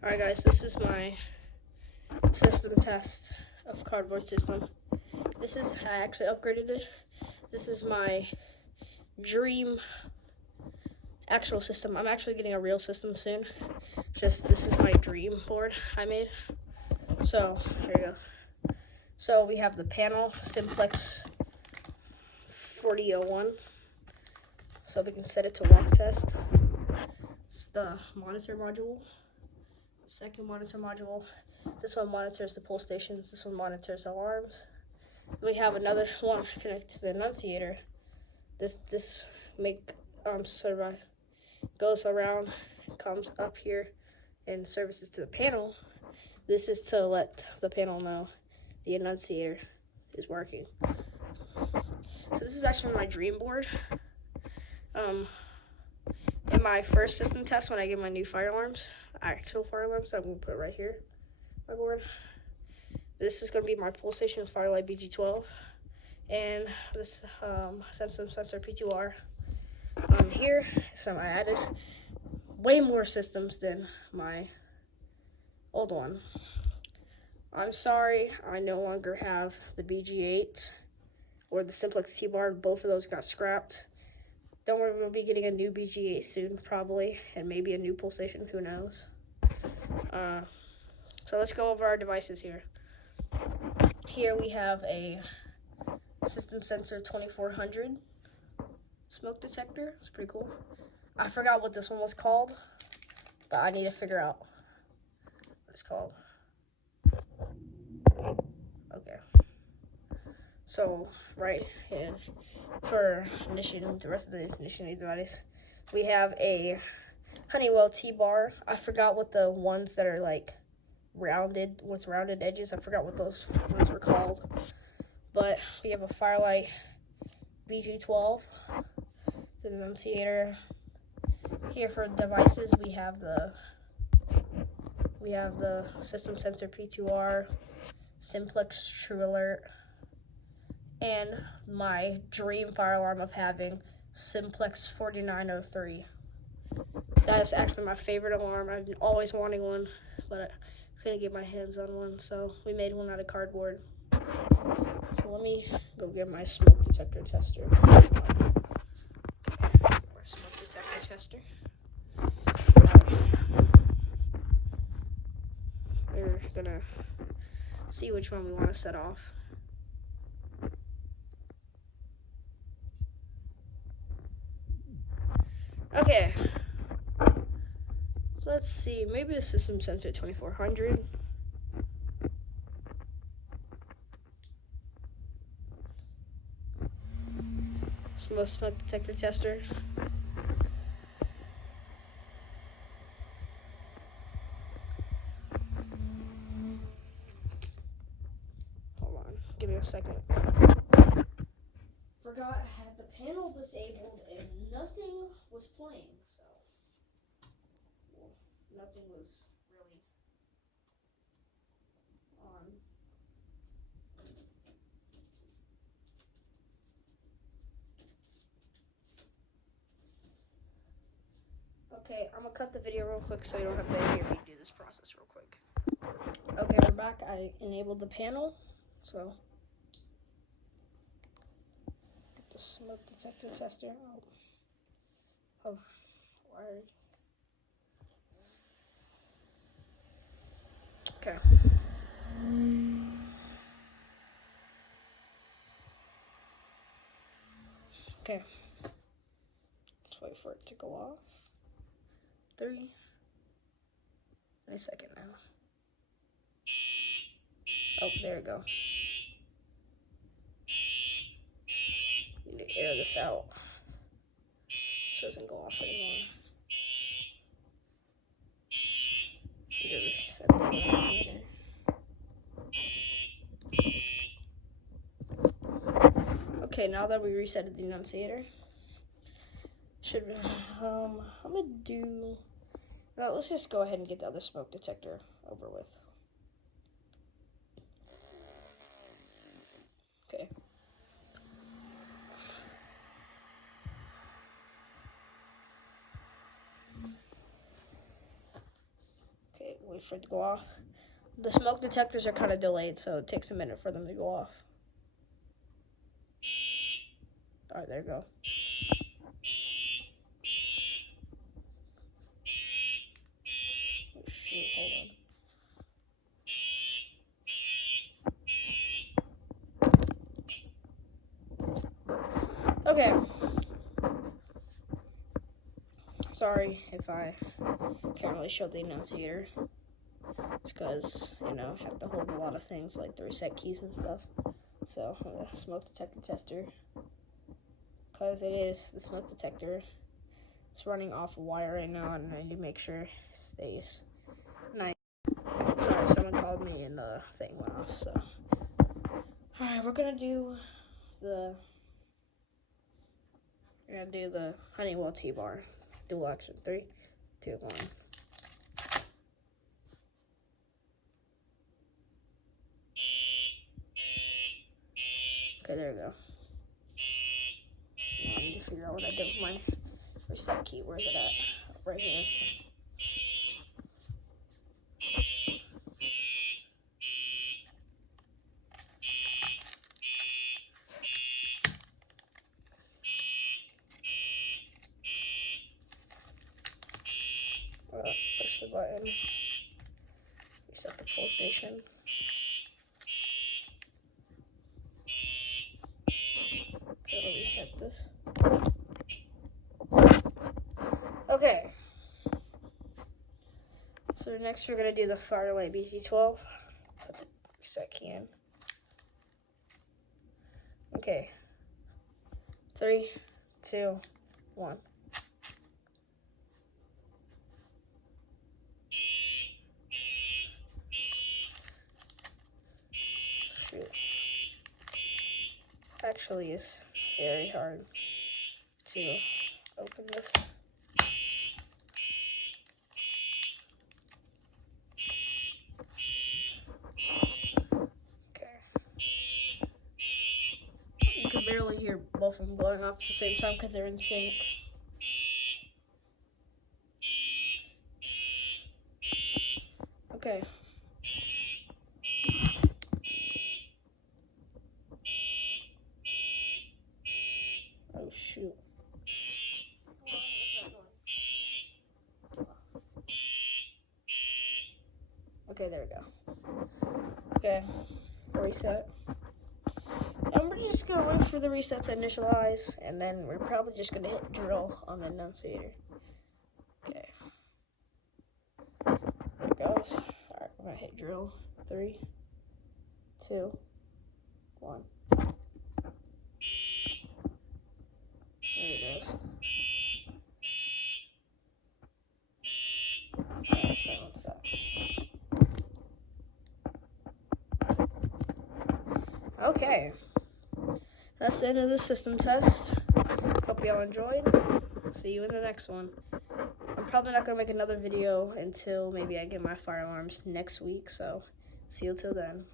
Alright guys, this is my system test of cardboard system. I actually upgraded it. This is my dream actual system. I'm actually getting a real system soon. This is my dream board I made. So, there you go. So we have the panel, Simplex 4001. So we can set it to walk test. It's the monitor module. Second monitor module. This one monitors the pull stations. This one monitors alarms. We have another one connected to the annunciator. This goes around, comes up here, and services to the panel. This is to let the panel know the annunciator is working. So this is actually my dream board. In my first system test, when I get my new fire alarms, actual fire alarms, I'm going to put it right here, my board. This is going to be my pull station Firelight BG12, and this sensor P2R. Here, so I added way more systems than my old one. I'm sorry, I no longer have the BG8 or the Simplex T-Bar. Both of those got scrapped. Don't worry, we'll be getting a new BG8 soon, probably, and maybe a new pull station, who knows. So let's go over our devices here. Here we have a System Sensor 2400 smoke detector. It's pretty cool. I forgot what this one was called, but I need to figure out what it's called. Okay. So, right here, for initiating the rest of the initiating device, we have a Honeywell T-Bar. I forgot what the ones that are like rounded, with rounded edges, I forgot what those ones were called. But we have a Firelight BG12, the annunciator. Here for devices, we have the System Sensor P2R, Simplex True Alert, and my dream fire alarm of having Simplex 4903. That is actually my favorite alarm. I've been always wanting one, but I couldn't get my hands on one, so we made one out of cardboard. So let me go get my smoke detector tester. Okay, our smoke detector tester. We're gonna see which one we want to set off. Okay, so let's see, maybe the System Sensor 2400. Smoke detector tester. Hold on, give me a second. Forgot I had the panel disabled and nothing was playing, so nothing was really on. Okay, I'm gonna cut the video real quick so you don't have to hear me do this process real quick. Okay, we're back. I enabled the panel, so get the smoke detector tester out. Oh, wired. Okay. Okay. Let's wait for it to go off. 3. In a second now. Oh, there we go. Need to air this out so it doesn't go off anymore. Need to reset the transmitter. Okay, now that we resetted the annunciator, I'm gonna do, well, let's just go ahead and get the other smoke detector over with. Okay. Okay, wait for it to go off. The smoke detectors are kind of delayed, so it takes a minute for them to go off. All right, there you go. Oh, shoot, hold on. Okay. Sorry if I can't really show the annunciator. It's because, you know, I have to hold a lot of things like the reset keys and stuff. So, the smoke detector tester. Because it is the smoke detector. It's running off a wire right now, and I need to make sure it stays nice. Sorry, someone called me and the thing went off, so. Alright, we're gonna do the Honeywell T-Bar dual action. 3, 2, 1. Okay, there we go. Now I need to figure out what I did with my reset key. Where's it at? Right here. Push the button. Reset the pull station. It'll reset this. Okay. So next we're gonna do the Firelight BG12. Put the reset key in. Okay. 3, 2, 1. Shoot. Actually, it's very hard to open this. Okay. You can barely hear both of them going off at the same time because they're in sync. Okay. Oh, shoot. Okay, there we go. Okay, reset. And we're just gonna wait for the reset to initialize, and then we're probably just gonna hit drill on the annunciator. Okay. There it goes. Alright, we're gonna hit drill. 3, 2, 1. There it goes. Alright, silence that. Okay. That's the end of the system test. Hope y'all enjoyed. See you in the next one. I'm probably not going to make another video until maybe I get my fire alarms next week, so see you till then.